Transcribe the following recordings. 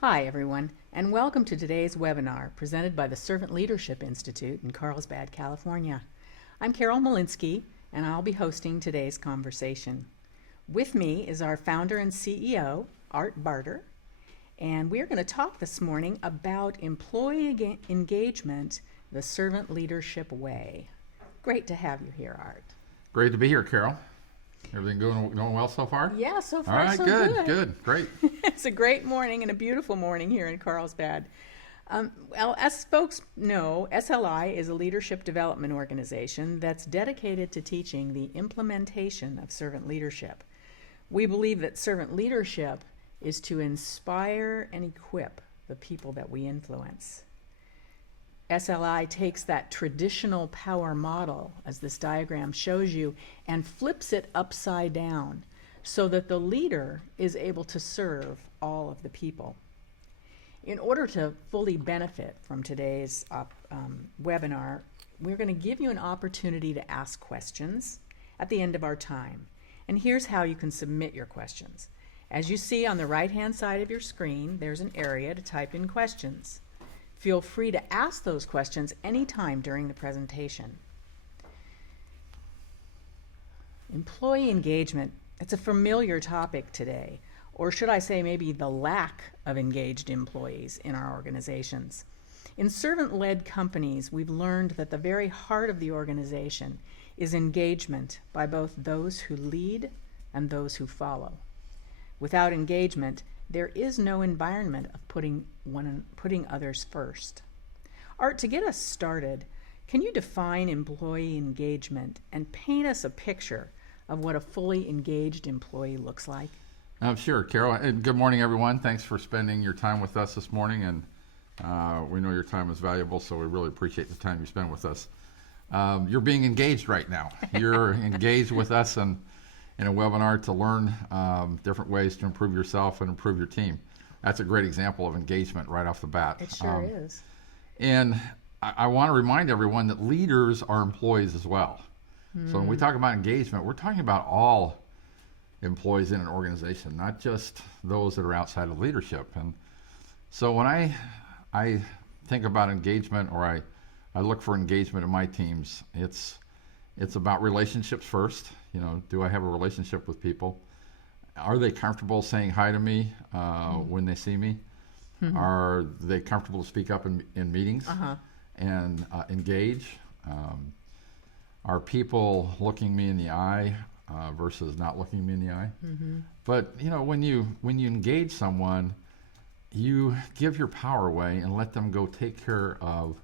Hi, everyone, and welcome to today's webinar presented by the Servant Leadership Institute in Carlsbad, California. I'm Carol Malinski, and I'll be hosting today's conversation. With me is our founder and CEO, Art Barter, and we're going to talk this morning about employee engagement the servant leadership way. Great to have you here, Art. Great to be here, Carol. Everything going well so far? Yeah, so far All right, so good, great. It's a great morning and a beautiful morning here in Carlsbad. Well, as folks know, SLI is a leadership development organization that's dedicated to teaching the implementation of servant leadership. We believe that servant leadership is to inspire and equip the people that we influence. SLI takes that traditional power model, as this diagram shows you, and flips it upside down so that the leader is able to serve all of the people. In order to fully benefit from today's webinar, we're going to give you an opportunity to ask questions at the end of our time. And here's how you can submit your questions. As you see on the right-hand side of your screen, there's an area to type in questions. Feel free to ask those questions anytime during the presentation. Employee engagement, it's a familiar topic today, or should I say maybe the lack of engaged employees in our organizations. In servant-led companies, we've learned that the very heart of the organization is engagement by both those who lead and those who follow. Without engagement, there is no environment of putting others first. Art, to get us started, can you define employee engagement and paint us a picture of what a fully engaged employee looks like? Sure, Carol. And good morning, everyone. Thanks for spending your time with us this morning. And we know your time is valuable, so we really appreciate the time you spend with us. You're being engaged right now. You're engaged with us in a webinar to learn different ways to improve yourself and improve your team. That's a great example of engagement right off the bat. It sure is. And I want to remind everyone that leaders are employees as well. So when we talk about engagement, we're talking about all employees in an organization, not just those that are outside of leadership. And so when I think about engagement, or I look for engagement in my teams, it's about relationships first. You know, do I have a relationship with people? Are they comfortable saying hi to me when they see me? Are they comfortable to speak up in meetings and engage? Are people looking me in the eye versus not looking me in the eye? But you know, when you engage someone, you give your power away and let them go take care of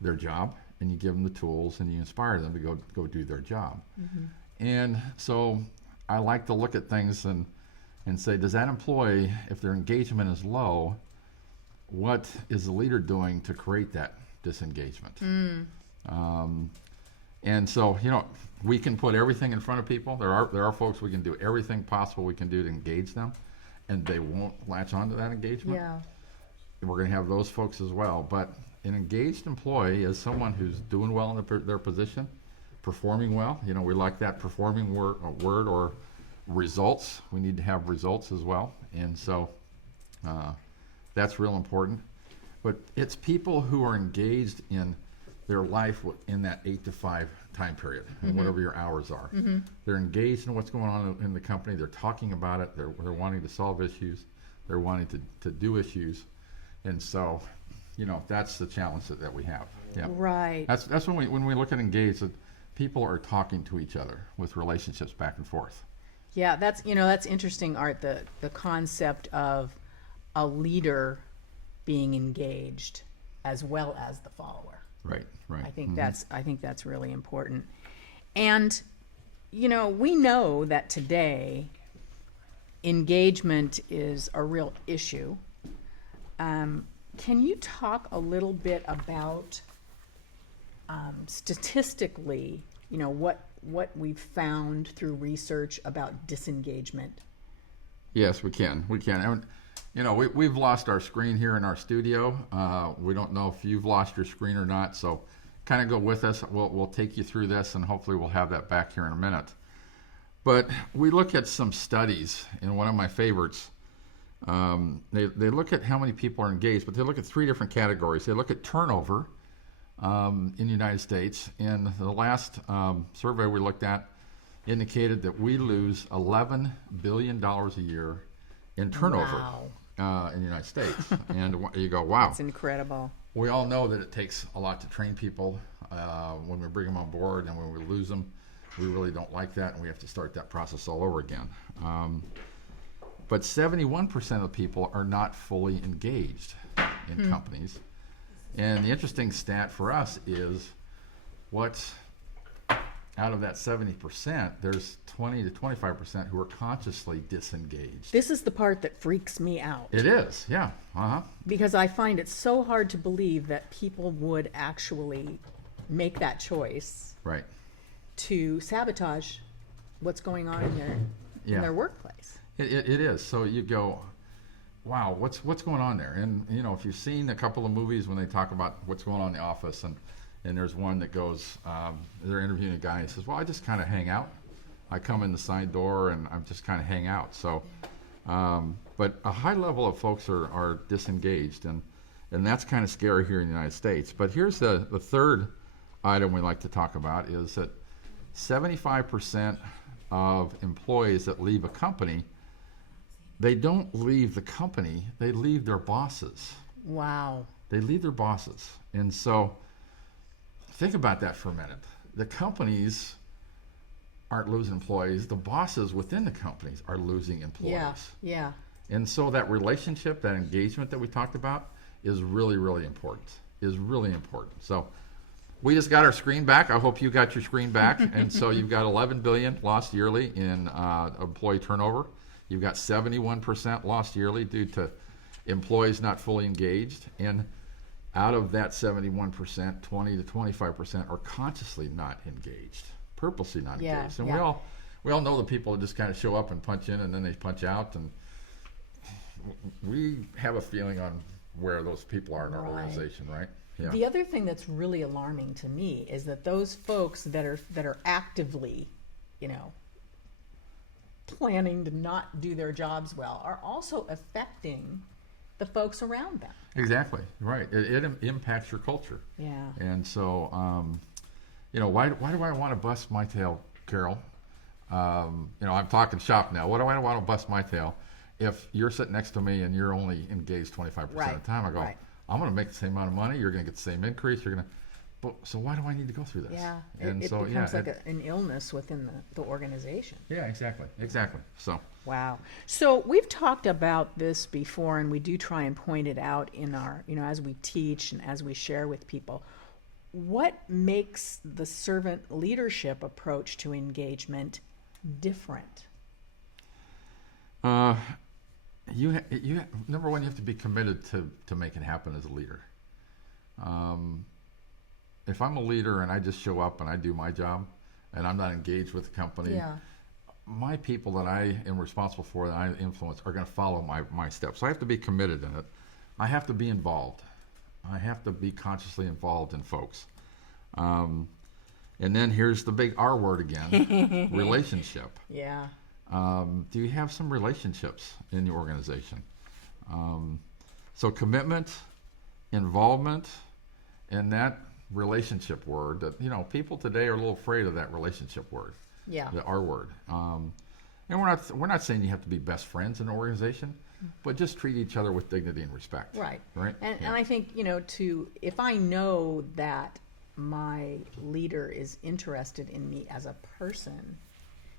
their job, and you give them the tools and you inspire them to go do their job. And so I like to look at things and say, does that employee, if their engagement is low, what is the leader doing to create that disengagement? And so, you know, we can put everything in front of people. There are folks we can do everything possible we can do to engage them, and they won't latch onto that engagement. Yeah. We're going to have those folks as well. But an engaged employee is someone who's doing well in their position, performing well. You know, we like that performing word or results. We need to have results as well. And so that's real important. But it's people who are engaged in their life in that 8 to 5 time period, and whatever your hours are. They're engaged in what's going on in the company. They're talking about it. They're wanting to solve issues. They're wanting to do issues. And so, you know, that's the challenge that we have. Yeah. Right. That's when we look at engaged, that people are talking to each other with relationships back and forth. Yeah, that's interesting, Art, the concept of a leader being engaged as well as the follower. Right. I think that's really important. And you know, we know that today engagement is a real issue. Can you talk a little bit about statistically, you know, what we've found through research about disengagement? Yes, we can. And, you know, we've lost our screen here in our studio. We don't know if you've lost your screen or not, so kind of go with us. We'll take you through this, and hopefully we'll have that back here in a minute. But we look at some studies, and one of my favorites They look at how many people are engaged, but they look at three different categories. They look at turnover in the United States, and the last survey we looked at indicated that we lose $11 billion a year in turnover in the United States. And you go, wow. That's incredible. We all know that it takes a lot to train people when we bring them on board, and when we lose them, we really don't like that, and we have to start that process all over again. But 71% of people are not fully engaged in companies. And the interesting stat for us is what's out of that 70%, there's 20 to 25% who are consciously disengaged. This is the part that freaks me out. It is, yeah. Because I find it so hard to believe that people would actually make that choice Right. to sabotage what's going on in their workplace. It is. So you go, wow, what's going on there? And you know, if you've seen a couple of movies when they talk about what's going on in the office, and there's one that goes, they're interviewing a guy and says, well, I just kind of hang out. I come in the side door and I'm just kind of hang out. So, but a high level of folks are disengaged, and that's kind of scary here in the United States. But here's the third item we like to talk about is that 75% of employees that leave a company, they don't leave the company, they leave their bosses. Wow. They leave their bosses. And so think about that for a minute. The companies aren't losing employees, the bosses within the companies are losing employees. Yeah. And so that relationship, that engagement that we talked about is really, really important. So we just got our screen back. I hope you got your screen back. And so you've got 11 billion lost yearly in employee turnover. You've got 71% lost yearly due to employees not fully engaged. And out of that 71%, 20 to 25% are consciously not engaged, purposely not engaged. And we all know the people that just kind of show up and punch in and then they punch out. And we have a feeling on where those people are in our organization, right? Yeah. The other thing that's really alarming to me is that those folks that are actively, planning to not do their jobs well are also affecting the folks around them. Exactly, right. It impacts your culture. Yeah. And so, why do I want to bust my tail, Carol? I'm talking shop now. Why do I want to bust my tail if you're sitting next to me and you're only engaged 25% of the time? I go, I'm going to make the same amount of money. You're going to get the same increase. So why do I need to go through this? Yeah, and it becomes like an illness within the organization. Yeah, exactly. So. Wow. So we've talked about this before, and we do try and point it out in our, as we teach and as we share with people. What makes the servant leadership approach to engagement different? Number one, you have to be committed to make it happen as a leader. If I'm a leader and I just show up and I do my job and I'm not engaged with the company, my people that I am responsible for, that I influence, are going to follow my steps. So I have to be committed in it. I have to be involved. I have to be consciously involved in folks. And then here's the big R word again, relationship. Yeah. Do you have some relationships in the organization? So commitment, involvement, and that relationship word that, people today are a little afraid of that relationship word. Yeah. The R word. And we're not saying you have to be best friends in an organization, but just treat each other with dignity and respect. Right. Right. And I think, if I know that my leader is interested in me as a person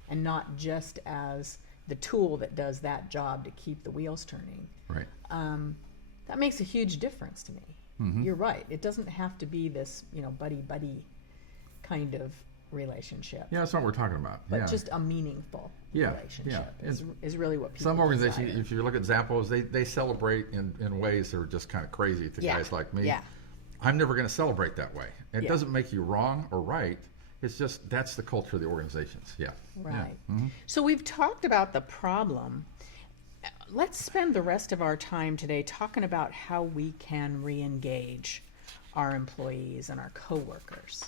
and not just as the tool that does that job to keep the wheels turning. Right. That makes a huge difference to me. Mm-hmm. You're right. It doesn't have to be this, buddy-buddy kind of relationship. Yeah, that's what we're talking about. But just a meaningful relationship is really what people Some organizations, desire. if you look at Zappos, they celebrate in ways that are just kind of crazy to guys like me. Yeah. I'm never going to celebrate that way. It doesn't make you wrong or right. It's just that's the culture of the organizations. Yeah. Right. Yeah. Mm-hmm. So we've talked about the problem. Let's spend the rest of our time today talking about how we can re-engage our employees and our coworkers.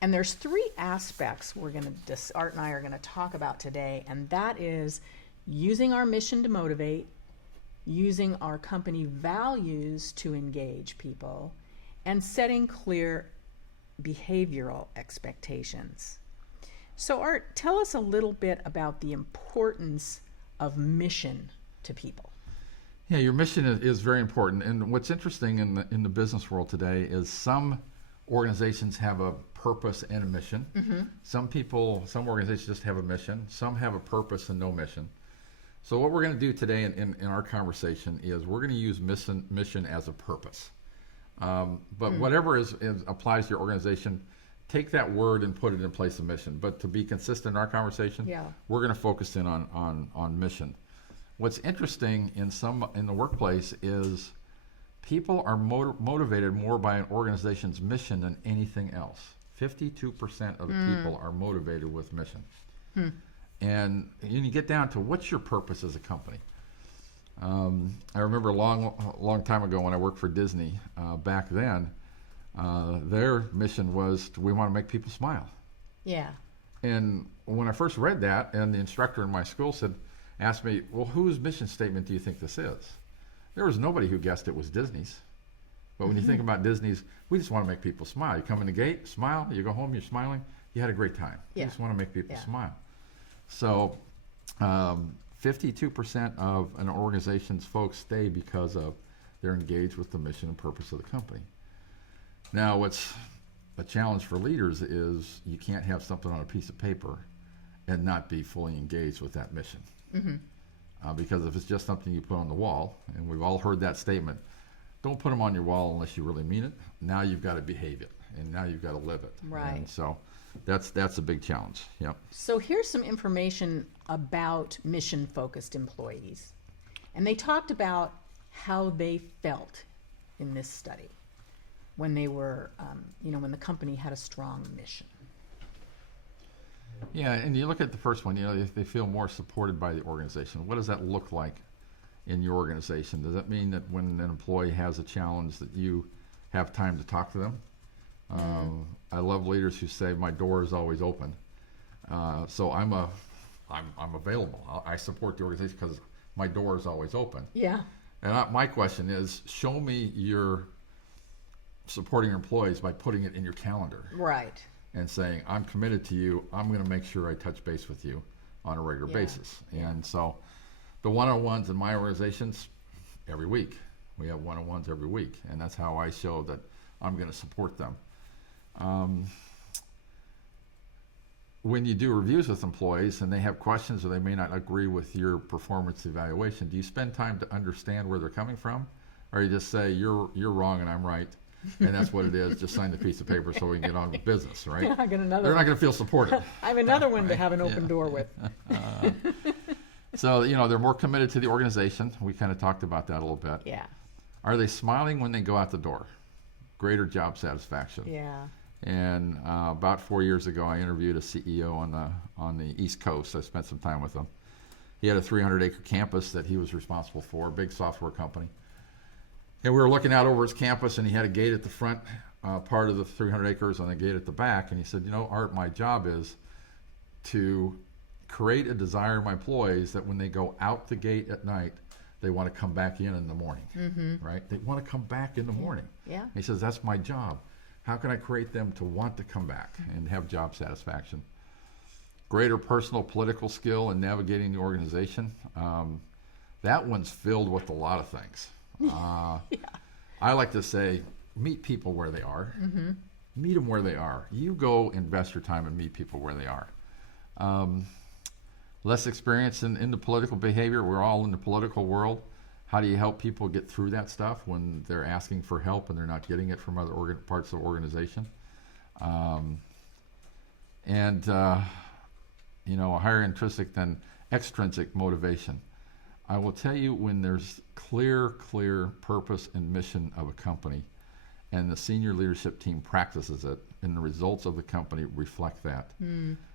And there's three aspects Art and I are going to talk about today, and that is using our mission to motivate, using our company values to engage people, and setting clear behavioral expectations. So Art, tell us a little bit about the importance of mission to people. Yeah, your mission is very important. And what's interesting in the business world today is some organizations have a purpose and a mission. Some organizations just have a mission. Some have a purpose and no mission. So what we're going to do today in our conversation is we're going to use mission as a purpose. But whatever applies to your organization, take that word and put it in place of mission. But to be consistent in our conversation, we're going to focus in on mission. What's interesting in the workplace is people are motivated more by an organization's mission than anything else. 52% of the people are motivated with mission. And you get down to what's your purpose as a company. I remember a long time ago when I worked for Disney. Back then, their mission was we want to make people smile. Yeah. And when I first read that, and the instructor in my school asked me, well, whose mission statement do you think this is? There was nobody who guessed it was Disney's. But when you think about Disney's, we just want to make people smile. You come in the gate, smile, you go home, you're smiling, you had a great time. You just want to make people smile. So 52% of an organization's folks stay because of they're engaged with the mission and purpose of the company. Now, what's a challenge for leaders is you can't have something on a piece of paper and not be fully engaged with that mission. Because if it's just something you put on the wall, and we've all heard that statement, don't put them on your wall unless you really mean it. Now you've got to behave it, and now you've got to live it. Right. And so that's a big challenge. Yep. So here's some information about mission-focused employees. And they talked about how they felt in this study when they were, when the company had a strong mission. Yeah, and you look at the first one, they feel more supported by the organization. What does that look like in your organization? Does that mean that when an employee has a challenge that you have time to talk to them? I love leaders who say, my door is always open. So I'm available. I support the organization because my door is always open. Yeah. And my question is, show me you're supporting your employees by putting it in your calendar. Right. And saying, I'm committed to you. I'm going to make sure I touch base with you on a regular basis. And so the one-on-ones in my organizations, every week. We have one-on-ones every week. And that's how I show that I'm going to support them. When you do reviews with employees and they have questions or they may not agree with your performance evaluation, do you spend time to understand where they're coming from? Or you just say, you're wrong and I'm right? And that's what it is. Just sign the piece of paper so we can get on with business, right? I got another They're one. not going to feel supported. I have another one to have an open door with. So, they're more committed to the organization. We kind of talked about that a little bit. Yeah. Are they smiling when they go out the door? Greater job satisfaction. Yeah. And about 4 years ago, I interviewed a CEO on the East Coast. I spent some time with him. He had a 300-acre campus that he was responsible for, a big software company. And we were looking out over his campus, and he had a gate at the front part of the 300 acres and a gate at the back. And he said, Art, my job is to create a desire in my employees that when they go out the gate at night, they want to come back in the morning, right? They want to come back in the morning. Yeah. He says, that's my job. How can I create them to want to come back and have job satisfaction? Greater personal political skill in navigating the organization. That one's filled with a lot of things. I like to say, meet people where they are. Meet them where they are. You go invest your time and meet people where they are. Less experience in the political behavior. We're all in the political world. How do you help people get through that stuff when they're asking for help and they're not getting it from other parts of the organization? A higher intrinsic than extrinsic motivation. I will tell you, when there's clear purpose and mission of a company and the senior leadership team practices it and the results of the company reflect that,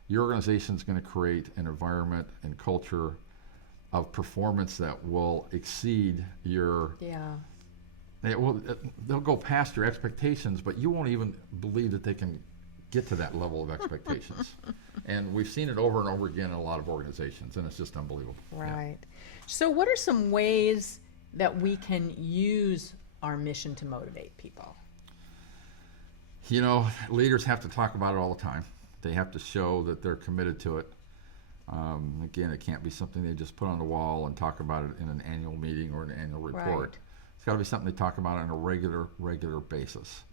your organization is going to create an environment and culture of performance that will exceed your... Yeah. They'll go past your expectations, but you won't even believe that they can get to that level of expectations. And we've seen it over and over again in a lot of organizations, and it's just unbelievable. Right. So what are some ways that we can use our mission to motivate people? You know, leaders have to talk about it all the time. They have to show that they're committed to it. Again, it can't be something they just put on the wall and talk about it in an annual meeting or an annual report. Right. It's got to be something they talk about on a regular basis.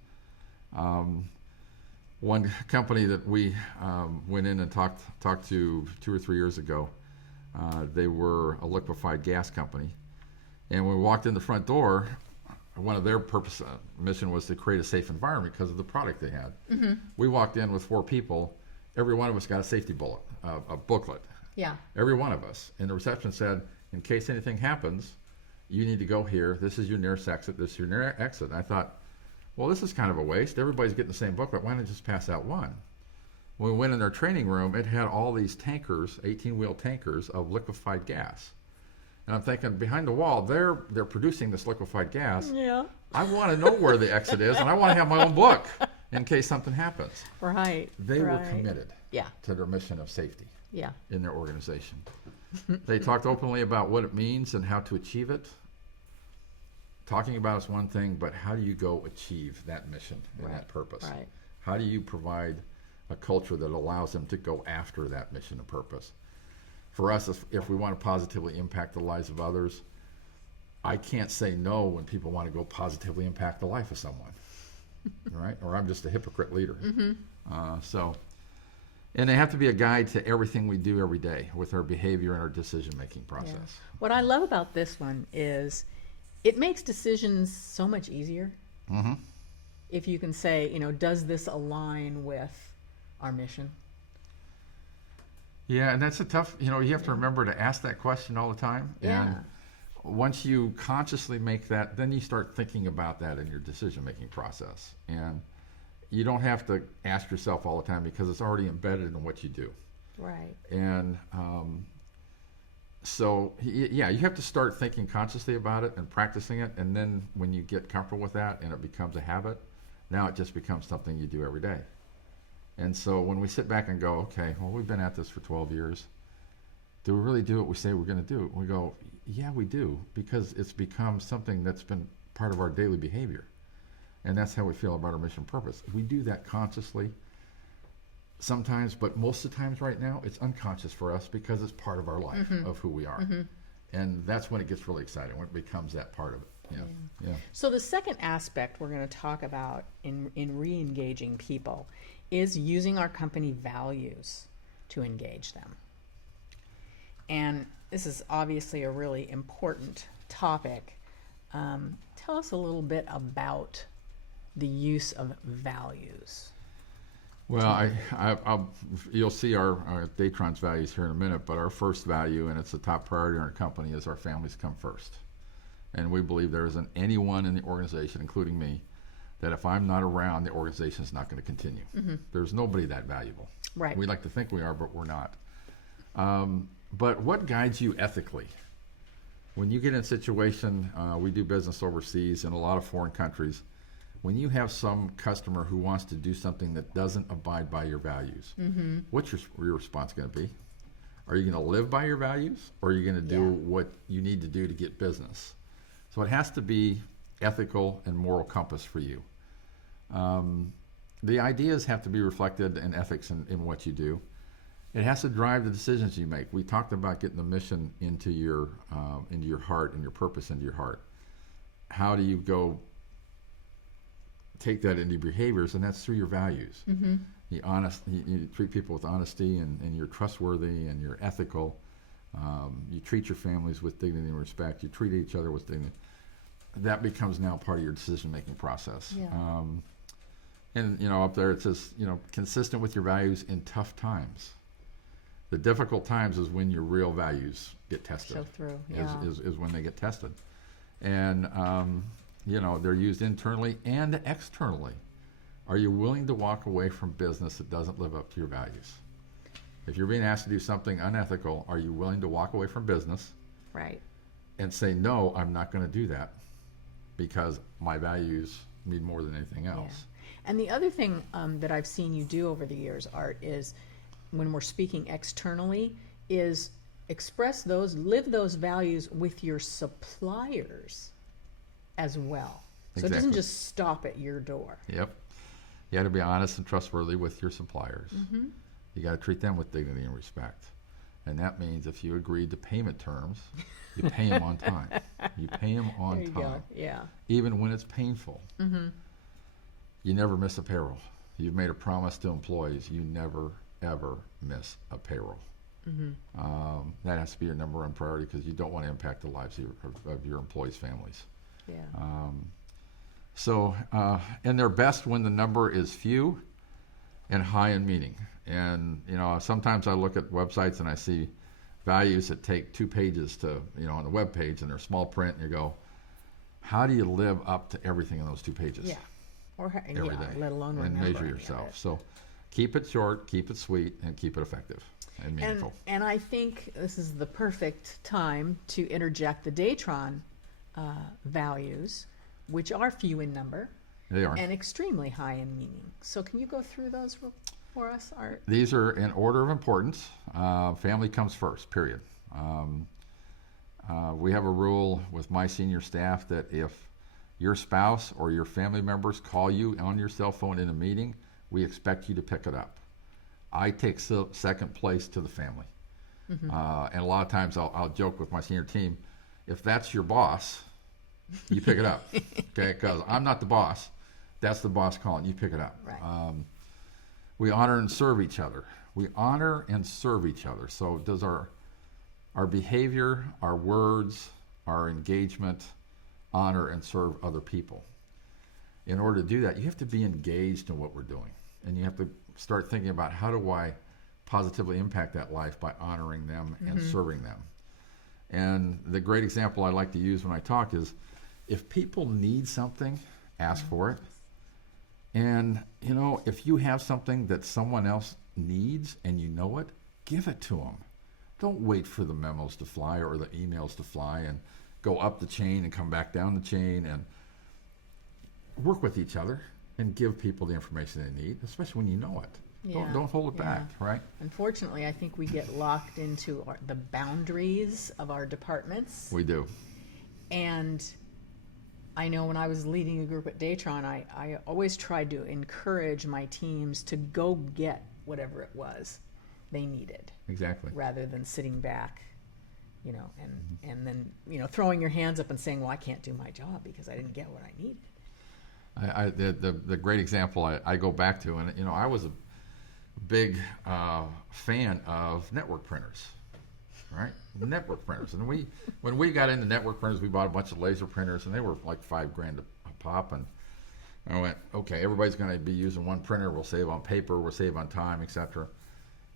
One company that we went in and talked to 2 or 3 years ago, they were a liquefied gas company. And when we walked in the front door, one of their mission was to create a safe environment because of the product they had. Mm-hmm. We walked in with 4 people. Every one of us got a safety bullet, a booklet. Yeah. Every one of us. And the reception said, in case anything happens, you need to go here. This is your nearest exit. This is your nearest exit. And I thought, well, this is kind of a waste. Everybody's getting the same booklet. Why not just pass out one? When we went in their training room, it had all these tankers, 18-wheel tankers of liquefied gas. And I'm thinking, behind the wall, they're producing this liquefied gas. Yeah. I want to know where the exit is, and I want to have my own book in case something happens. Right. They were committed Yeah. to their mission of safety Yeah. in their organization. They talked openly about what it means and how to achieve it. Talking about is one thing, but how do you go achieve that mission and that purpose? Right. How do you provide a culture that allows them to go after that mission and purpose? For us, if we want to positively impact the lives of others, I can't say no when people want to go positively impact the life of someone, right? Or I'm just a hypocrite leader. Mm-hmm. And they have to be a guide to everything we do every day with our behavior and our decision-making process. Yeah. What I love about this one is it makes decisions so much easier. Mm-hmm. If you can say, does this align with our mission? Yeah, and that's a tough, you have to remember to ask that question all the time. Yeah. And once you consciously make that, then you start thinking about that in your decision-making process. And you don't have to ask yourself all the time because it's already embedded in what you do. Right. And so, yeah, you have to start thinking consciously about it and practicing it. And then when you get comfortable with that and it becomes a habit, now it just becomes something you do every day. And so when we sit back and go, okay, well, we've been at this for 12 years. Do we really do what we say we're going to do? We go, yeah, we do, because it's become something that's been part of our daily behavior. And that's how we feel about our mission purpose. We do that consciously sometimes, but most of the times right now, it's unconscious for us because it's part of our life, of who we are. Mm-hmm. And that's when it gets really exciting, when it becomes that part of it. Yeah. So the second aspect we're going to talk about in re-engaging people is using our company values to engage them. And this is obviously a really important topic. Tell us a little bit about the use of values. Well, you'll see our Datron's values here in a minute, but our first value, and it's the top priority in our company, is our families come first. And we believe there isn't anyone in the organization, including me, that if I'm not around, the organization is not going to continue. Mm-hmm. There's nobody that valuable. Right. We like to think we are, but we're not. But what guides you ethically? When you get in a situation, we do business overseas in a lot of foreign countries, when you have some customer who wants to do something that doesn't abide by your values, what's your response going to be? Are you going to live by your values, or are you going to do what you need to do to get business? So it has to be ethical and moral compass for you. The ideas have to be reflected in ethics in what you do. It has to drive the decisions you make. We talked about getting the mission into your heart and your purpose into your heart. How do you go take that into your behaviors? And that's through your values. Mm-hmm. You treat people with honesty, and you're trustworthy, and you're ethical. You treat your families with dignity and respect. You treat each other with dignity. That becomes now part of your decision-making process. Yeah. And up there it says, consistent with your values in tough times. The difficult times is when your real values get tested. Show through. Yeah. Is when they get tested, and they're used internally and externally. Are you willing to walk away from business that doesn't live up to your values? If you're being asked to do something unethical, are you willing to walk away from business? Right. And say, no, I'm not going to do that because my values mean more than anything else. Yeah. And the other thing that I've seen you do over the years, Art, is when we're speaking externally, is live those values with your suppliers as well. So it doesn't Exactly. just stop at your door. Yep. You got to be honest and trustworthy with your suppliers. You got to treat them with dignity and respect. And that means if you agreed to payment terms, you pay them on time. You pay them on There you time, go. Yeah. even when it's painful. You never miss a payroll. You've made a promise to employees. You never, ever miss a payroll. That has to be your number one priority because you don't want to impact the lives of your employees' families. Yeah. And they're best when the number is few and high in meaning. And, sometimes I look at websites and I see values that take 2 pages to, on the web page, and they're small print, and you go, how do you live up to everything in those 2 pages? Yeah. Or Every day. let alone and remember measure any of yourself. it. So keep it short, keep it sweet, and keep it effective and meaningful. And I think this is the perfect time to interject the Datron values, which are few in number They are. and extremely high in meaning. So can you go through those for us, Art? These are in order of importance. Family comes first, period. We have a rule with my senior staff that if your spouse or your family members call you on your cell phone in a meeting, we expect you to pick it up. I take second place to the family. And a lot of times I'll joke with my senior team, if that's your boss, you pick it up, okay? Because I'm not the boss. That's the boss calling. You pick it up. Right. We honor and serve each other. We honor and serve each other. So does our behavior, our words, our engagement honor and serve other people? In order to do that, you have to be engaged in what we're doing. And you have to start thinking about, how do I positively impact that life by honoring them and serving them? And the great example I like to use when I talk is, if people need something, ask for it. And, if you have something that someone else needs and you know it, give it to them. Don't wait for the memos to fly or the emails to fly and go up the chain and come back down the chain, and work with each other and give people the information they need, especially when you know it. Yeah, Don't hold it back, right? Unfortunately, I think we get locked into the boundaries of our departments. We do. And I know when I was leading a group at Datron, I always tried to encourage my teams to go get whatever it was they needed, Exactly. rather than sitting back, and then, throwing your hands up and saying, well, I can't do my job because I didn't get what I needed. The great example I go back to, and I was a big fan of network printers, right? Network printers, and when we got into network printers, we bought a bunch of laser printers, and they were like $5,000 a pop, and I went, okay, everybody's going to be using one printer. We'll save on paper, we'll save on time, etc.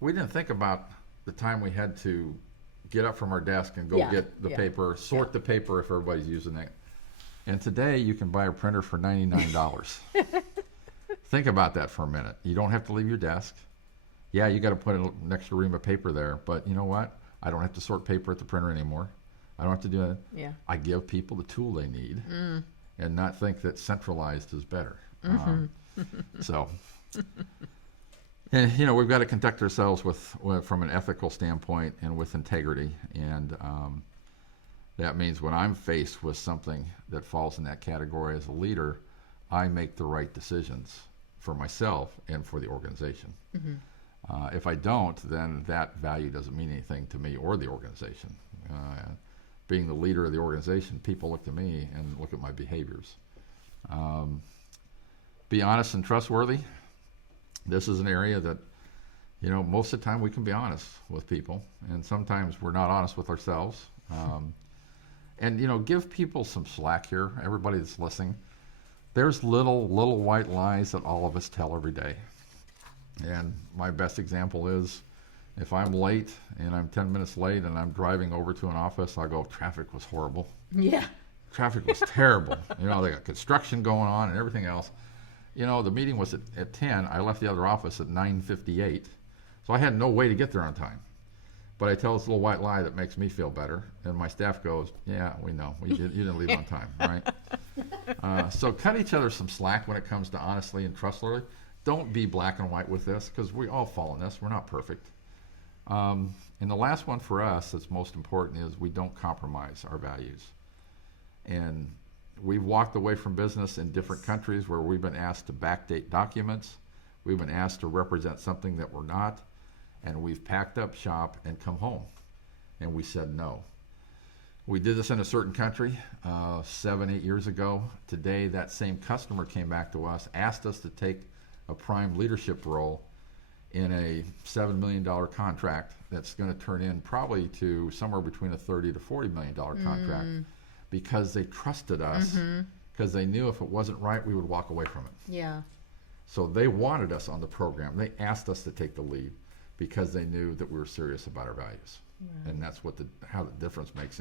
We didn't think about the time we had to get up from our desk and go get the paper, sort the paper if everybody's using it. And today you can buy a printer for $99. Think about that for a minute. You don't have to leave your desk. Yeah, you got to put an extra ream of paper there, but you know what? I don't have to sort paper at the printer anymore. I don't have to do that. Yeah. I give people the tool they need, and not think that centralized is better. And we've got to conduct ourselves from an ethical standpoint and with integrity, and that means when I'm faced with something that falls in that category as a leader, I make the right decisions for myself and for the organization. If I don't, then that value doesn't mean anything to me or the organization. Being the leader of the organization, people look to me and look at my behaviors. Be honest and trustworthy. This is an area that, most of the time we can be honest with people, and sometimes we're not honest with ourselves. And give people some slack here. Everybody that's listening, there's little white lies that all of us tell every day. And my best example is, if I'm late and I'm 10 minutes late and I'm driving over to an office, I'll go, traffic was horrible. Yeah. Traffic was terrible. They got construction going on and everything else. The meeting was at 10. I left the other office at 9:58. So I had no way to get there on time. But I tell this little white lie that makes me feel better. And my staff goes, yeah, we know. You didn't leave on time, right? So cut each other some slack when it comes to honestly and trustworthy. Don't be black and white with this, because we all fall in this. We're not perfect. And the last one for us that's most important is we don't compromise our values. And we've walked away from business in different countries where we've been asked to backdate documents. We've been asked to represent something that we're not. And we've packed up shop and come home. And we said no. We did this in a certain country 7, 8 years ago. Today, that same customer came back to us, asked us to take a prime leadership role in a $7 million contract that's going to turn in probably to somewhere between a $30 to $40 million contract because they trusted us, because they knew if it wasn't right, we would walk away from it. Yeah. So they wanted us on the program. They asked us to take the lead because they knew that we were serious about our values. Right. And that's what how the difference makes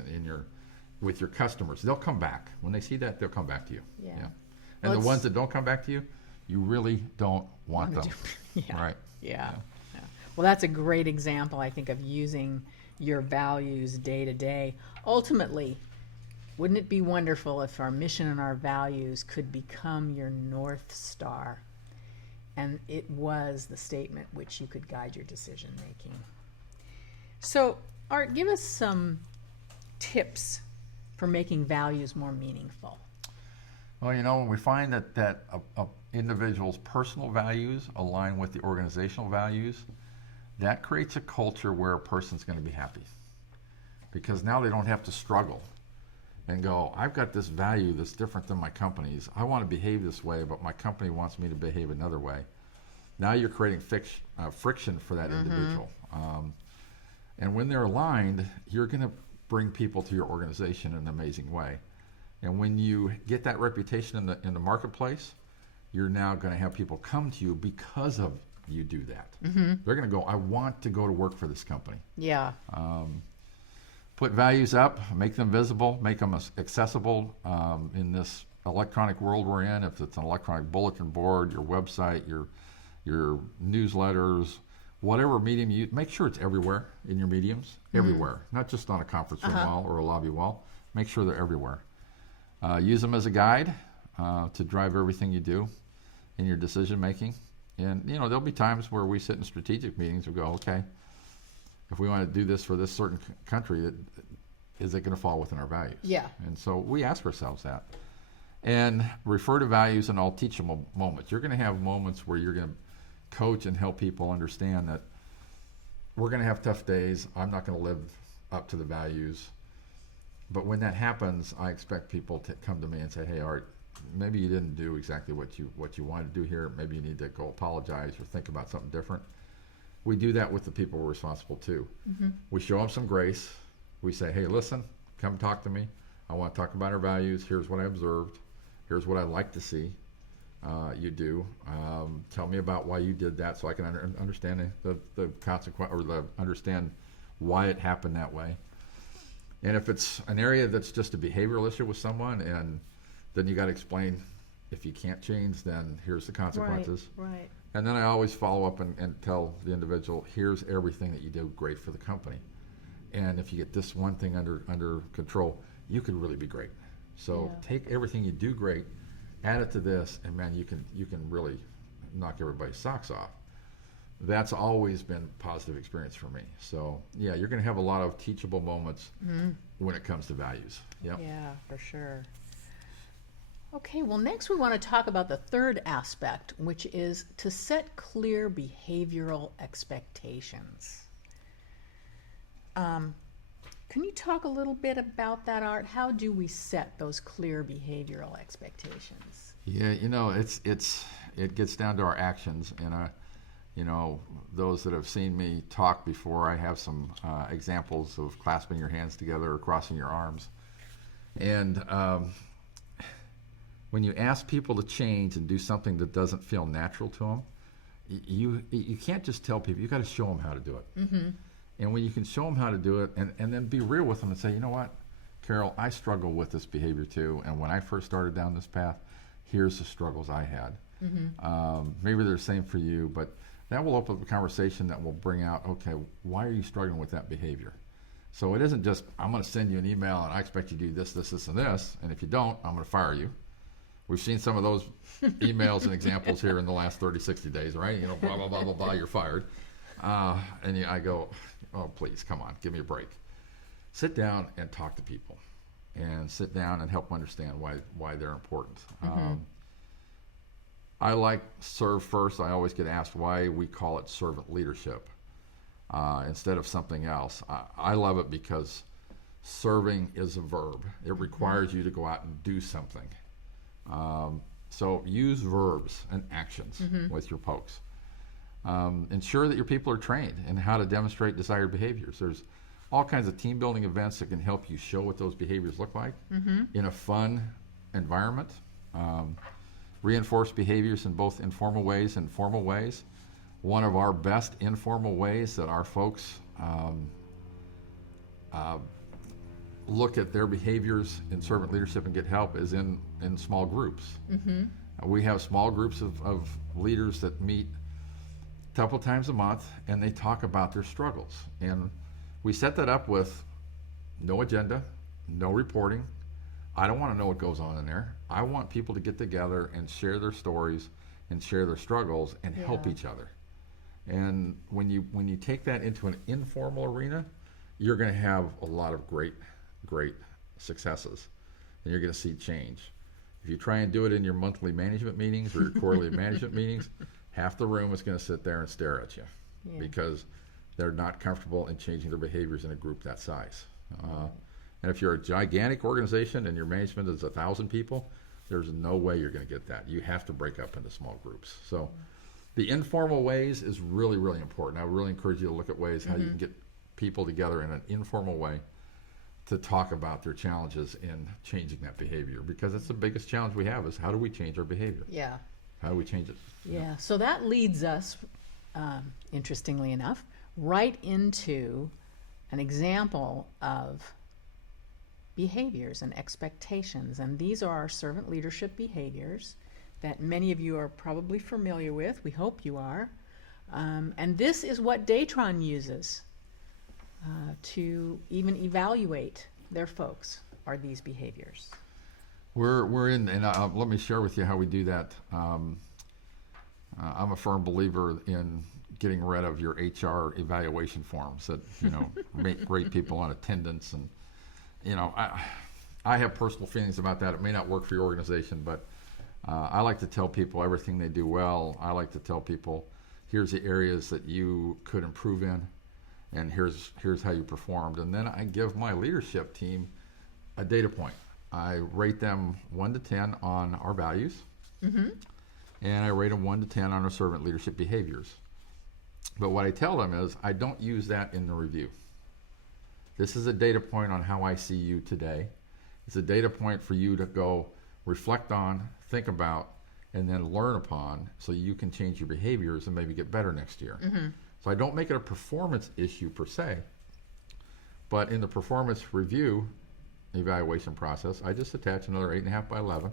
with your customers. They'll come back. When they see that, they'll come back to you. Yeah. And the ones that don't come back to you, you really don't want them. Yeah. Right. Yeah. Well, that's a great example, I think, of using your values day to day. Ultimately, wouldn't it be wonderful if our mission and our values could become your North Star? And it was the statement which you could guide your decision making. So, Art, give us some tips for making values more meaningful. Well, when we find that a individual's personal values align with the organizational values, that creates a culture where a person's going to be happy. Because now they don't have to struggle and go, I've got this value that's different than my company's. I want to behave this way, but my company wants me to behave another way. Now you're creating friction for that individual. And when they're aligned, you're going to bring people to your organization in an amazing way. And when you get that reputation in the marketplace, you're now going to have people come to you because of you do that. They're going to go, I want to go to work for this company. Yeah. Put values up, make them visible, make them accessible in this electronic world we're in. If it's an electronic bulletin board, your website, your newsletters, whatever medium you make sure it's everywhere in your mediums, everywhere, not just on a conference room wall or a lobby wall. Make sure they're everywhere. Use them as a guide to drive everything you do in your decision making. And there'll be times where we sit in strategic meetings and go, okay, if we want to do this for this certain country, is it going to fall within our values? Yeah. And so we ask ourselves that. And refer to values in all teachable moments. You're going to have moments where you're going to coach and help people understand that we're going to have tough days. I'm not going to live up to the values. But when that happens, I expect people to come to me and say, hey, Art, maybe you didn't do exactly what you wanted to do here. Maybe you need to go apologize or think about something different. We do that with the people we're responsible to. We show them some grace. We say, hey, listen, come talk to me. I want to talk about our values. Here's what I observed. Here's what I'd like to see you do. Tell me about why you did that so I can understand the consequence, or understand why it happened that way. And if it's an area that's just a behavioral issue with someone, and then you got to explain, if you can't change, then here's the consequences. Right. And then I always follow up and tell the individual, here's everything that you do great for the company. And if you get this one thing under control, you could really be great. So take everything you do great, add it to this, and man, you can really knock everybody's socks off. That's always been a positive experience for me. So yeah, you're going to have a lot of teachable moments when it comes to values. Yep. Yeah, for sure. Okay, well, next we want to talk about the third aspect, which is to set clear behavioral expectations. Can you talk a little bit about that, Art? How do we set those clear behavioral expectations? Yeah, it gets down to our actions, and those that have seen me talk before, I have some examples of clasping your hands together or crossing your arms, and when you ask people to change and do something that doesn't feel natural to them, you can't just tell people. You got to show them how to do it. And when you can show them how to do it, and then be real with them and say, you know what, Carol, I struggle with this behavior too. And when I first started down this path, here's the struggles I had. Maybe they're the same for you, but that will open up a conversation that will bring out, okay, why are you struggling with that behavior? So it isn't just, I'm going to send you an email and I expect you to do this, this, this, and this. And if you don't, I'm going to fire you. We've seen some of those emails and examples here in the last 30, 60 days, right? Blah, blah, blah, blah, blah, you're fired. I go, oh, please, come on, give me a break. Sit down and talk to people, and sit down and help them understand why they're important. I like serve first. I always get asked why we call it servant leadership instead of something else. I love it because serving is a verb. It requires you to go out and do something. So use verbs and actions with your folks. Ensure that your people are trained in how to demonstrate desired behaviors. There's all kinds of team building events that can help you show what those behaviors look like in a fun environment. Reinforce behaviors in both informal ways and formal ways. One of our best informal ways that our folks look at their behaviors in servant leadership and get help is in small groups. We have small groups of leaders that meet a couple times a month, and they talk about their struggles. And we set that up with no agenda, no reporting. I don't want to know what goes on in there. I want people to get together and share their stories and share their struggles and help each other. And when you take that into an informal arena, you're going to have a lot of great successes, and you're going to see change. If you try and do it in your monthly management meetings or your quarterly management meetings, half the room is going to sit there and stare at you because they're not comfortable in changing their behaviors in a group that size. And if you're a gigantic organization and your management is 1,000 people, there's no way you're going to get that. You have to break up into small groups. So the informal ways is really, really important. I would really encourage you to look at ways how you can get people together in an informal way to talk about their challenges in changing that behavior, because it's the biggest challenge we have is how do we change our behavior? Yeah. How do we change it? Yeah. So that leads us, interestingly enough, right into an example of behaviors and expectations. And these are our servant leadership behaviors that many of you are probably familiar with. We hope you are. And this is what Datron uses to even evaluate their folks, are these behaviors. We're in, and let me share with you how we do that. I'm a firm believer in getting rid of your HR evaluation forms that rate people on attendance, and I have personal feelings about that. It may not work for your organization, but I like to tell people everything they do well. I like to tell people, here's the areas that you could improve in, and here's how you performed. And then I give my leadership team a data point. I rate them 1 to 10 on our values, and I rate them 1 to 10 on our servant leadership behaviors. But what I tell them is I don't use that in the review. This is a data point on how I see you today. It's a data point for you to go reflect on, think about, and then learn upon so you can change your behaviors and maybe get better next year. So I don't make it a performance issue per se, but in the performance review evaluation process, I just attach another 8.5 by 11,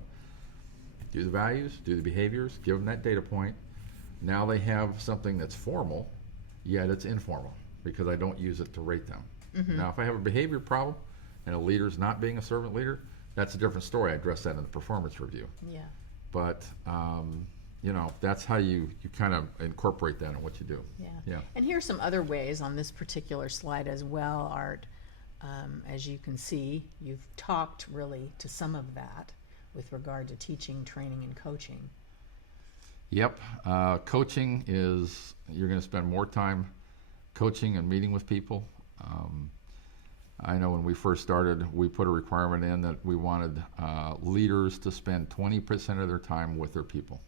do the values, do the behaviors, give them that data point. Now they have something that's formal, yet it's informal because I don't use it to rate them. Now, if I have a behavior problem and a leader's not being a servant leader, that's a different story. I address that in the performance review. Yeah. But, that's how you kind of incorporate that in what you do. Yeah. And here's some other ways on this particular slide as well, Art. As you can see, you've talked really to some of that with regard to teaching, training, and coaching. Yep. Coaching is, you're going to spend more time coaching and meeting with people. I know when we first started, we put a requirement in that we wanted leaders to spend 20% of their time with their people.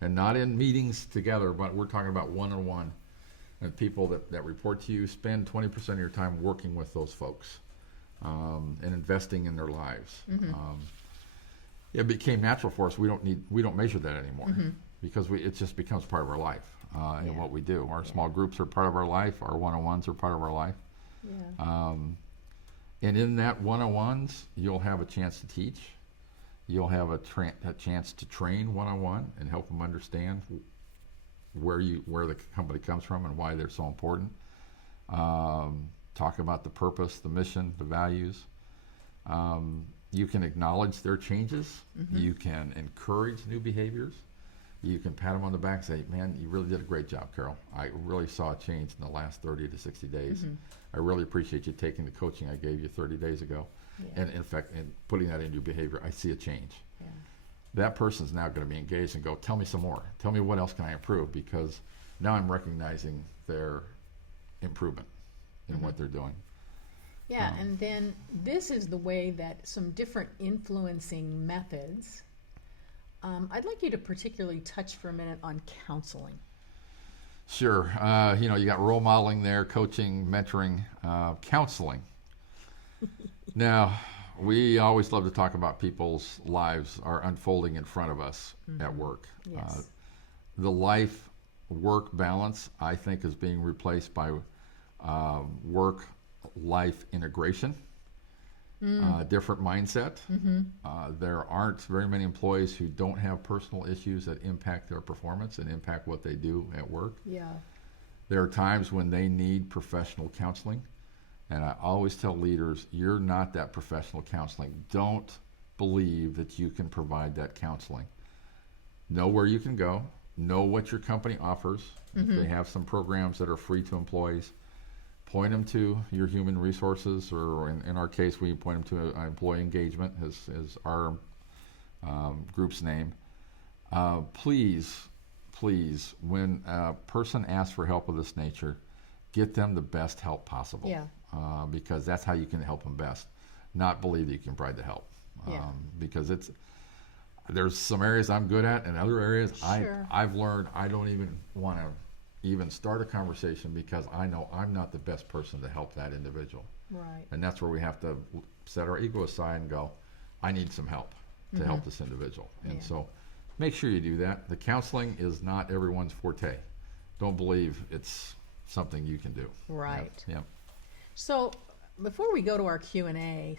And not in meetings together, but we're talking about one-on-one. And people that report to you, spend 20% of your time working with those folks and investing in their lives. It became natural for us. We don't measure that anymore because it just becomes part of our life and what we do. Our small groups are part of our life. Our one-on-ones are part of our life. And in that one-on-ones, you'll have a chance to teach. You'll have a chance to train one-on-one and help them understand where the company comes from and why they're so important. Talk about the purpose, the mission, the values. You can acknowledge their changes. You can encourage new behaviors. you can pat them on the back and say, man, you really did a great job, Carol. I really saw a change in the last 30 to 60 days. I really appreciate you taking the coaching I gave you 30 days ago. Yeah. And in fact, and putting that into your behavior, I see a change. Yeah. That person's now going to be engaged and go, tell me some more. Tell me what else can I improve, because now I'm recognizing their improvement in what they're doing. Yeah, and then this is the way that some different influencing methods. I'd like you to particularly touch for a minute on counseling. Sure. You got role modeling there, coaching, mentoring, counseling. Now, we always love to talk about people's lives are unfolding in front of us at work. Yes. The life-work balance, I think, is being replaced by work-life integration. Different mindset. There aren't very many employees who don't have personal issues that impact their performance and impact what they do at work. Yeah. There are times when they need professional counseling, and I always tell leaders, you're not that professional counseling. Don't believe that you can provide that counseling. Know where you can go. Know what your company offers. If they have some programs that are free to employees, point them to your human resources, or in our case, we point them to employee engagement is our group's name. Please, when a person asks for help of this nature, get them the best help possible. Yeah. Because that's how you can help them best. Not believe that you can provide the help. Yeah. Because there's some areas I'm good at, and other areas Sure. I've learned I don't even want to even start a conversation, because I know I'm not the best person to help that individual. Right. And that's where we have to set our ego aside and go, I need some help to help this individual. And Yeah. so make sure you do that. The counseling is not everyone's forte. Don't believe it's something you can do. Right. Yep. So before we go to our Q&A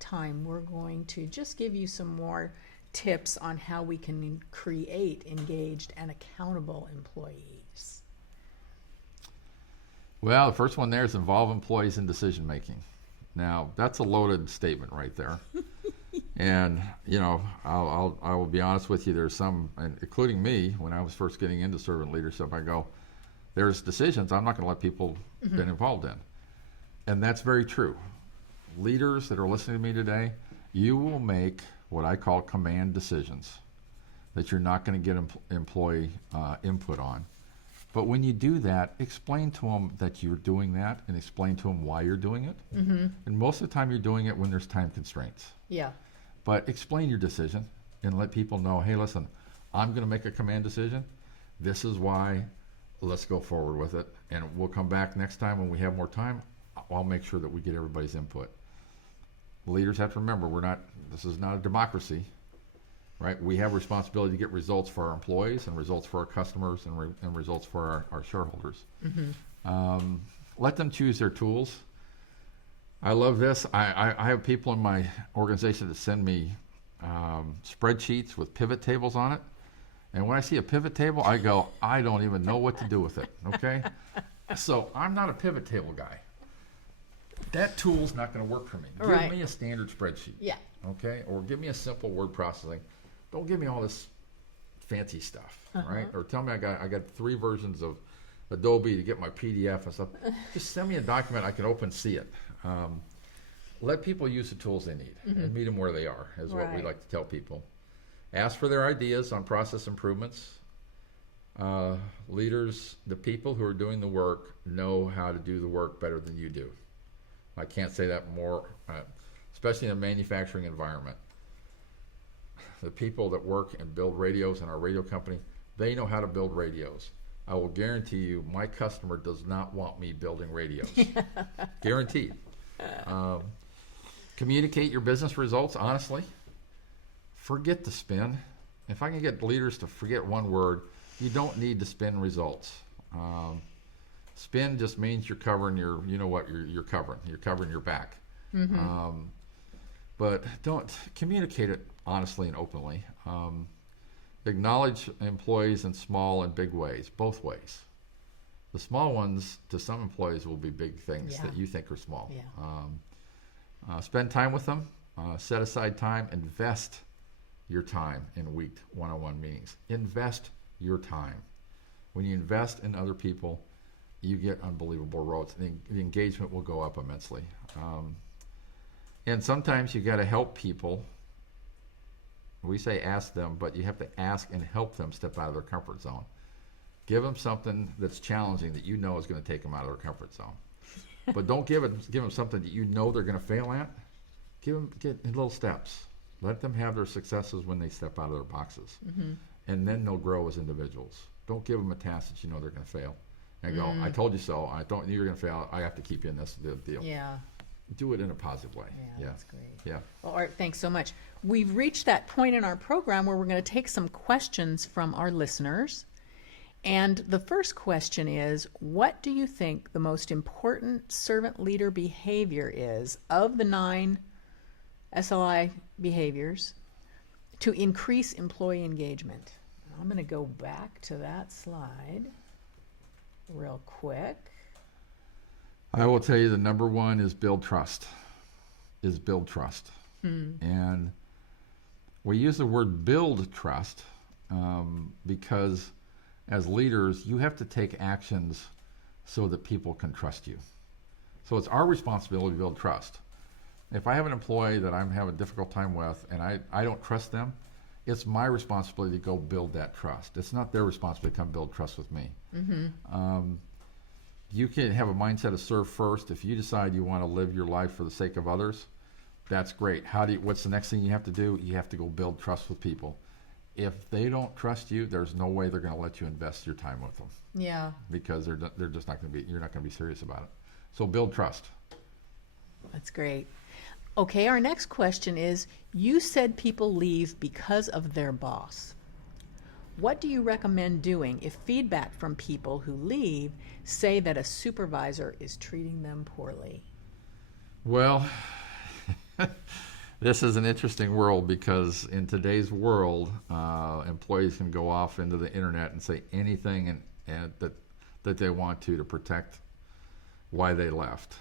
time, we're going to just give you some more tips on how we can create engaged and accountable employees. Well, the first one there is involve employees in decision making. Now, that's a loaded statement right there. And, I will be honest with you, there's some, and including me, when I was first getting into servant leadership, I go, there's decisions I'm not going to let people get involved in. And that's very true. Leaders that are listening to me today, you will make what I call command decisions that you're not going to get employee input on. But when you do that, explain to them that you're doing that, and explain to them why you're doing it. And most of the time you're doing it when there's time constraints. Yeah. But explain your decision and let people know, hey, listen, I'm going to make a command decision. This is why. Let's go forward with it. And we'll come back next time when we have more time. I'll make sure that we get everybody's input. Leaders have to remember, this is not a democracy. Right? We have responsibility to get results for our employees and results for our customers and results for our shareholders. Let them choose their tools. I love this. I have people in my organization that send me spreadsheets with pivot tables on it. And when I see a pivot table, I go, I don't even know what to do with it. Okay? So I'm not a pivot table guy. That tool's not going to work for me. Right. Give me a standard spreadsheet. Yeah. Okay? Or give me a simple word processing. Don't give me all this fancy stuff, right? Or tell me I got 3 versions of Adobe to get my PDF and stuff. Just send me a document I can open, see it. Let people use the tools they need and meet them where they are, is what we Right. like to tell people. Ask for their ideas on process improvements. Leaders, the people who are doing the work, know how to do the work better than you do. I can't say that more, especially in a manufacturing environment. The people that work and build radios in our radio company, they know how to build radios. I will guarantee you, my customer does not want me building radios. Guaranteed. Communicate your business results honestly. Forget the spin. If I can get leaders to forget one word, you don't need to spin results. Spin just means you're covering you're covering. You're covering your back. But don't communicate it honestly and openly. Acknowledge employees in small and big ways, both ways. The small ones to some employees will be big things that you think are small. Yeah. Spend time with them. Set aside time. Invest your time in week one-on-one meetings. Invest your time. When you invest in other people, you get unbelievable results. The engagement will go up immensely. And sometimes you got to help people. We say ask them, but you have to ask and help them step out of their comfort zone. Give them something that's challenging that you know is going to take them out of their comfort zone. But don't give them something that you know they're going to fail at. Get in little steps. Let them have their successes when they step out of their boxes. And then they'll grow as individuals. Don't give them a task that you know they're going to fail. And go, I told you so. I don't knew you were going to fail. I have to keep you in this deal. Yeah. Do it in a positive way. Yeah, that's great. Yeah. Well, Art, thanks so much. We've reached that point in our program where we're going to take some questions from our listeners. And the first question is, what do you think the most important servant leader behavior is of the 9 SLI behaviors to increase employee engagement? I'm going to go back to that slide real quick. I will tell you the number one is build trust. And we use the word build trust because as leaders, you have to take actions so that people can trust you. So it's our responsibility to build trust. If I have an employee that I'm having a difficult time with and I don't trust them, it's my responsibility to go build that trust. It's not their responsibility to come build trust with me. You can have a mindset of serve first. If you decide you want to live your life for the sake of others, that's great. What's the next thing you have to do? You have to go build trust with people. If they don't trust you, there's no way they're going to let you invest your time with them. Yeah. Because they're just not going to be. You're not going to be serious about it. So build trust. That's great. Okay, our next question is, you said people leave because of their boss. What do you recommend doing if feedback from people who leave say that a supervisor is treating them poorly? Well, this is an interesting world because in today's world, employees can go off into the internet and say anything and that they want to protect why they left.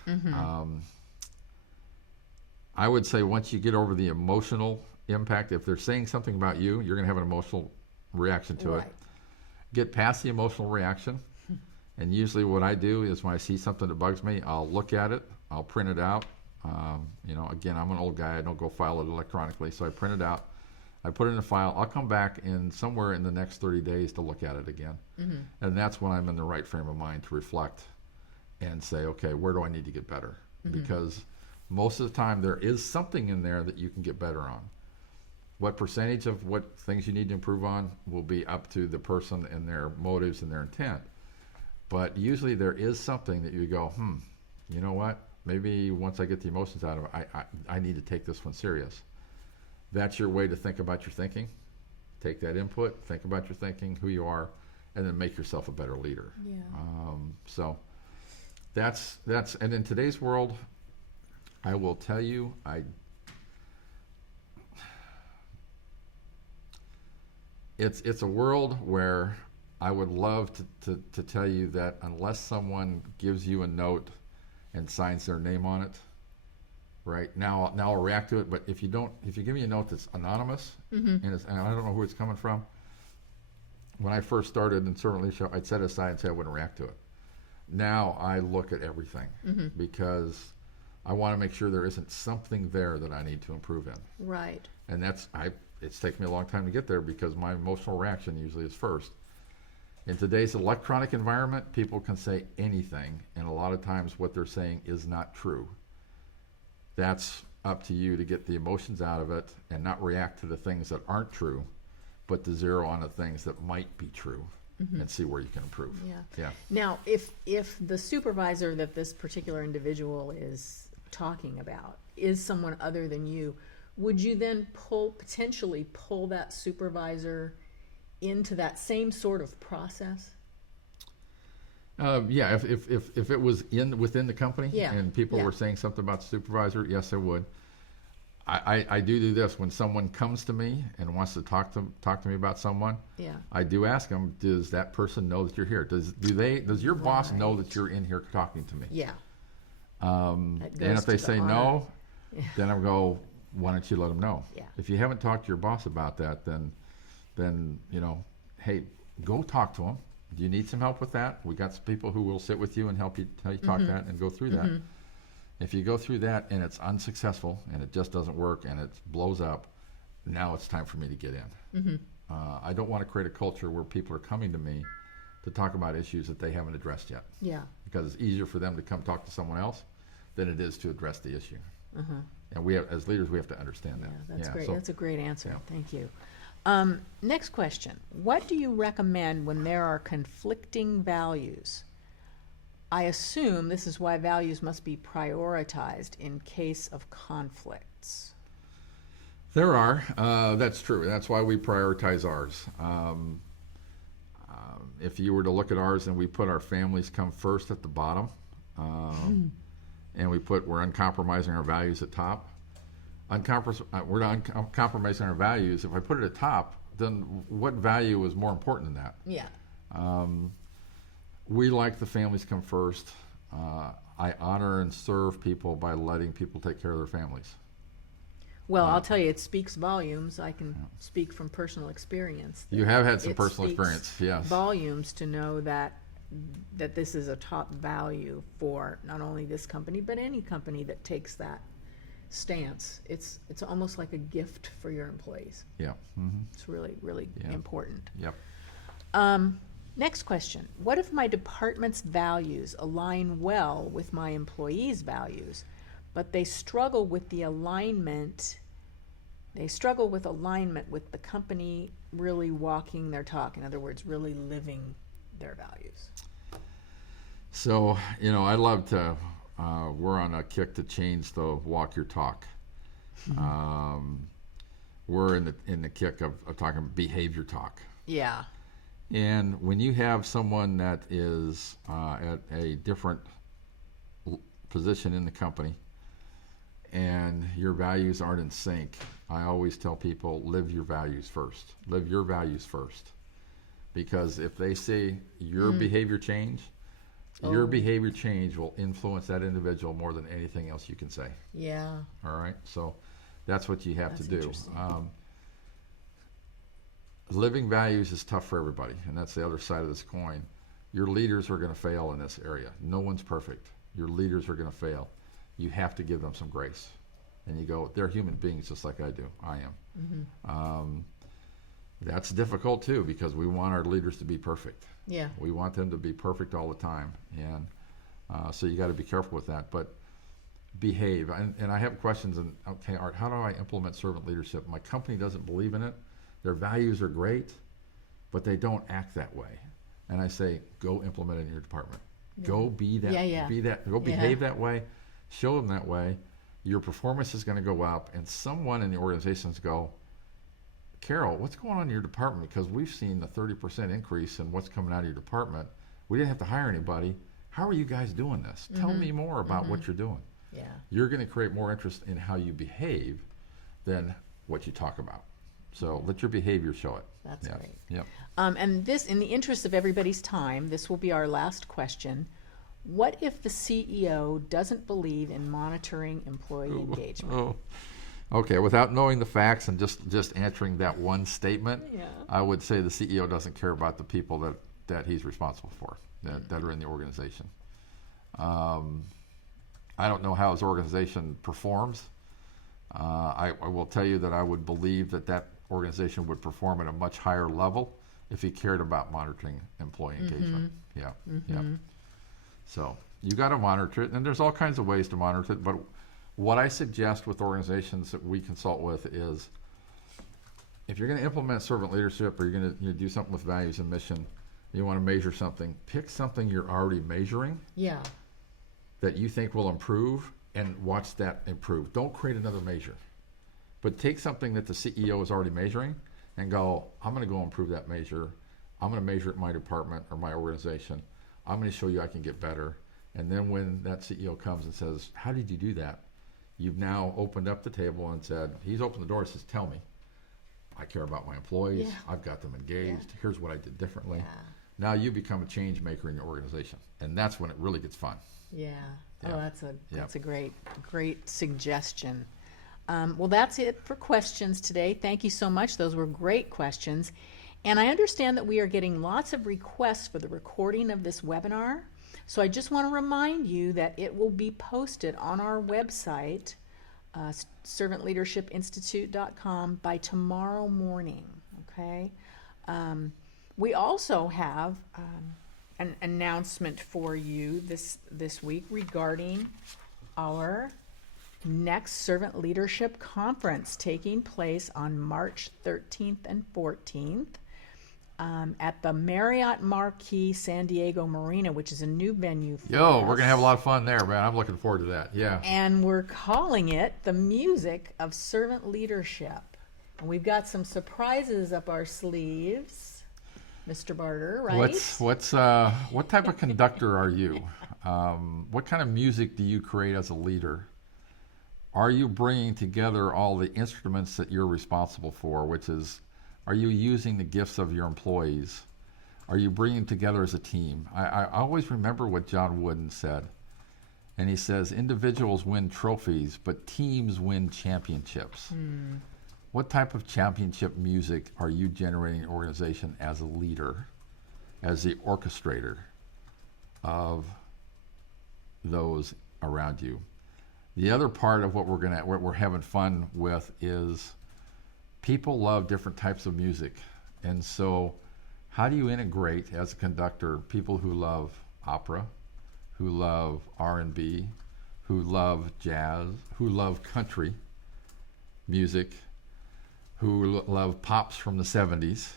I would say once you get over the emotional impact, if they're saying something about you, you're going to have an emotional reaction to it. Get past the emotional reaction. And usually what I do is when I see something that bugs me, I'll look at it, I'll print it out. Again, I'm an old guy, I don't go file it electronically, so I print it out, I put it in a file, I'll come back somewhere in the next 30 days to look at it again. And that's when I'm in the right frame of mind to reflect and say, okay, where do I need to get better? Because most of the time there is something in there that you can get better on. What percentage of what things you need to improve on will be up to the person and their motives and their intent. But usually there is something that you go, you know what? Maybe once I get the emotions out of it, I need to take this one serious. That's your way to think about your thinking. Take that input, think about your thinking, who you are, and then make yourself a better leader. Yeah. So that's and in today's world, I will tell you, it's a world where I would love to tell you that unless someone gives you a note and signs their name on it, right now I'll react to it. But if you give me a note that's anonymous and I don't know who it's coming from, when I first started and certainly I'd set it aside and say I wouldn't react to it. Now I look at everything because I want to make sure there isn't something there that I need to improve in. Right. And it's taken me a long time to get there because my emotional reaction usually is first. In today's electronic environment, people can say anything, and a lot of times what they're saying is not true. That's up to you to get the emotions out of it and not react to the things that aren't true, but to zero on the things that might be true and see where you can improve. Yeah. Now, if the supervisor that this particular individual is talking about is someone other than you, would you then potentially pull that supervisor into that same sort of process? Yeah, if it was within the company and people Yeah. were saying something about the supervisor, yes, I would. I do this when someone comes to me and wants to talk to me about someone. Yeah. I do ask them, does that person know that you're here? Does your boss know that you're in here talking to me? Yeah. And if they say no, then I go, why don't you let them know? Yeah. If you haven't talked to your boss about that, then hey, go talk to them. Do you need some help with that? We got some people who will sit with you and help you talk that and go through that. If you go through that and it's unsuccessful and it just doesn't work and it blows up, now it's time for me to get in. I don't want to create a culture where people are coming to me to talk about issues that they haven't addressed yet. Yeah. Because it's easier for them to come talk to someone else than it is to address the issue. And we have, as leaders, we have to understand that. Yeah, that's great. So, That's a great answer. Yeah. Thank you. Next question. What do you recommend when there are conflicting values? I assume this is why values must be prioritized in case of conflicts. there are. That's true. That's why we prioritize ours. If you were to look at ours and we put our families come first at the bottom, and we're uncompromising our values at top. We're not compromising our values. If I put it at top, then what value is more important than that? Yeah. We like the families come first. I honor and serve people by letting people take care of their families. Well, I'll tell you, it speaks volumes. I can speak from personal experience. You have had some It personal speaks experience, yes. Volumes to know that this is a top value for not only this company, but any company that takes that stance. It's almost like a gift for your employees. Yeah. It's really, really Yeah. important. Yep. Next question. What if my department's values align well with my employees' values, but they struggle with alignment with the company really walking their talk? In other words, really living their values. So, I love to, we're on a kick to change the walk your talk. We're in the kick of talking behavior talk. Yeah. And when you have someone that is at a different position in the company and your values aren't in sync, I always tell people, live your values first. Live your values first. Because if they see your behavior change, your behavior change will influence that individual more than anything else you can say. Yeah. All right? So that's what you have to do. Interesting. Living values is tough for everybody, and that's the other side of this coin. Your leaders are going to fail in this area. No one's perfect. Your leaders are going to fail. You have to give them some grace. And you go, they're human beings just like I do. I am. That's difficult too, because we want our leaders to be perfect. Yeah. We want them to be perfect all the time. And so you got to be careful with that. But behave. And I have questions. And okay, Art, how do I implement servant leadership? My company doesn't believe in it. Their values are great, but they don't act that way. And I say, go implement it in your department. Yeah. Go be that. Yeah. Be that. Go behave that way. Show them that way. Your performance is going to go up, and someone in the organizations go, Carol, what's going on in your department? Because we've seen the 30% increase in what's coming out of your department. We didn't have to hire anybody. How are you guys doing this? Tell me more about what you're doing. Yeah. You're going to create more interest in how you behave than what you talk about. So let your behavior show it. That's great. Yep. And this, in the interest of everybody's time, this will be our last question. What if the CEO doesn't believe in monitoring employee engagement? Oh. Okay, without knowing the facts and just answering that one statement, I would say the CEO doesn't care about the people that he's responsible for, that are in the organization. I don't know how his organization performs. I will tell you that I would believe that organization would perform at a much higher level if he cared about monitoring employee engagement. Yeah. So you got to monitor it, and there's all kinds of ways to monitor it. But what I suggest with organizations that we consult with is, if you're going to implement servant leadership, or you're going to do something with values and mission, you want to measure something, pick something you're already measuring that you think will improve, and watch that improve. Don't create another measure, but take something that the CEO is already measuring and go, I'm going to go improve that measure. I'm going to measure it in my department or my organization. I'm going to show you I can get better. And then when that CEO comes and says, how did you do that? You've now opened up the table and said, he's opened the door and says, tell me. I care about my employees. I've got them engaged. Here's what I did differently. Now you become a change maker in your organization. And that's when it really gets fun. Yeah. Oh, that's a great suggestion. Well, that's it for questions today. Thank you so much. Those were great questions. And I understand that we are getting lots of requests for the recording of this webinar. So I just want to remind you that it will be posted on our website, servantleadershipinstitute.com, by tomorrow morning. Okay. We also have an announcement for you this week regarding our next Servant Leadership Conference taking place on March 13th and 14th at the Marriott Marquis San Diego Marina, which is a new venue for us. We're going to have a lot of fun there, man. I'm looking forward to that. Yeah. And we're calling it The Music of Servant Leadership. And we've got some surprises up our sleeves, Mr. Barter, right? What type of conductor are you? What kind of music do you create as a leader? Are you bringing together all the instruments that you're responsible for, which is, are you using the gifts of your employees? Are you bringing together as a team? I always remember what John Wooden said. And he says, individuals win trophies, but teams win championships. What type of championship music are you generating in an organization as a leader, as the orchestrator of those around you? The other part of what we're having fun with is people love different types of music. And so how do you integrate as a conductor people who love opera, who love R&B, who love jazz, who love country music, who love pops from the 70s?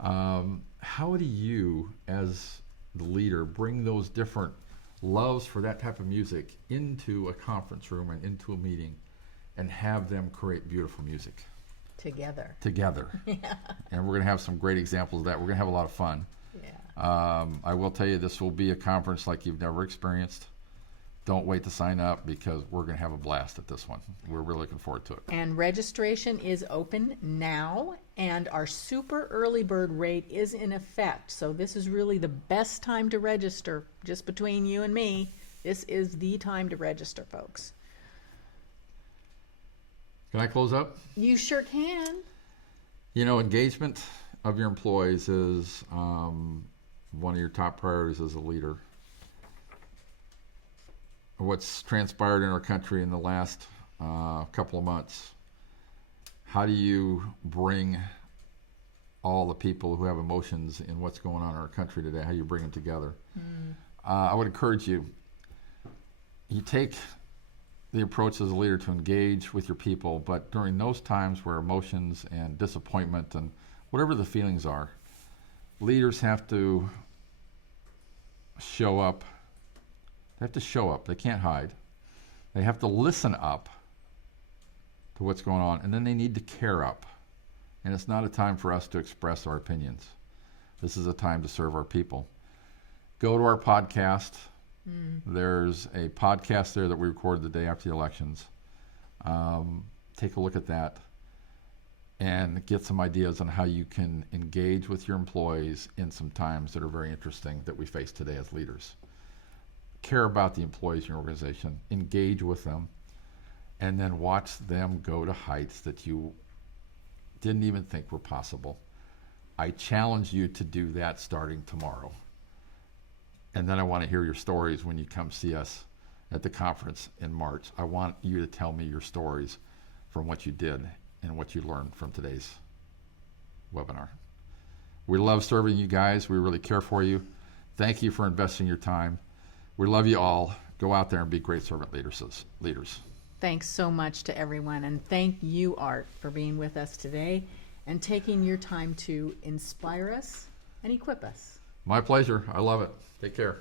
How do you, as the leader, bring those different loves for that type of music into a conference room and into a meeting and have them create beautiful music? Together. Yeah. And we're going to have some great examples of that. We're going to have a lot of fun. Yeah. I will tell you, this will be a conference like you've never experienced. Don't wait to sign up because we're going to have a blast at this one. We're really looking forward to it. And registration is open now, and our super early bird rate is in effect. So this is really the best time to register. Just between you and me, this is the time to register, folks. Can I close up? You sure can. You know, engagement of your employees is one of your top priorities as a leader. What's transpired in our country in the last couple of months, how do you bring all the people who have emotions in what's going on in our country today, how do you bring them together? I would encourage you take the approach as a leader to engage with your people, but during those times where emotions and disappointment and whatever the feelings are, leaders have to show up. They have to show up. They can't hide. They have to listen up to what's going on, and then they need to care up. And it's not a time for us to express our opinions. This is a time to serve our people. Go to our podcast. There's a podcast there that we recorded the day after the elections. Take a look at that and get some ideas on how you can engage with your employees in some times that are very interesting that we face today as leaders. Care about the employees in your organization, engage with them, and then watch them go to heights that you didn't even think were possible. I challenge you to do that starting tomorrow. And then I want to hear your stories when you come see us at the conference in March. I want you to tell me your stories from what you did and what you learned from today's webinar. We love serving you guys. We really care for you. Thank you for investing your time. We love you all. Go out there and be great servant leaders. Thanks so much to everyone, and thank you, Art, for being with us today and taking your time to inspire us and equip us. My pleasure. I love it. Take care.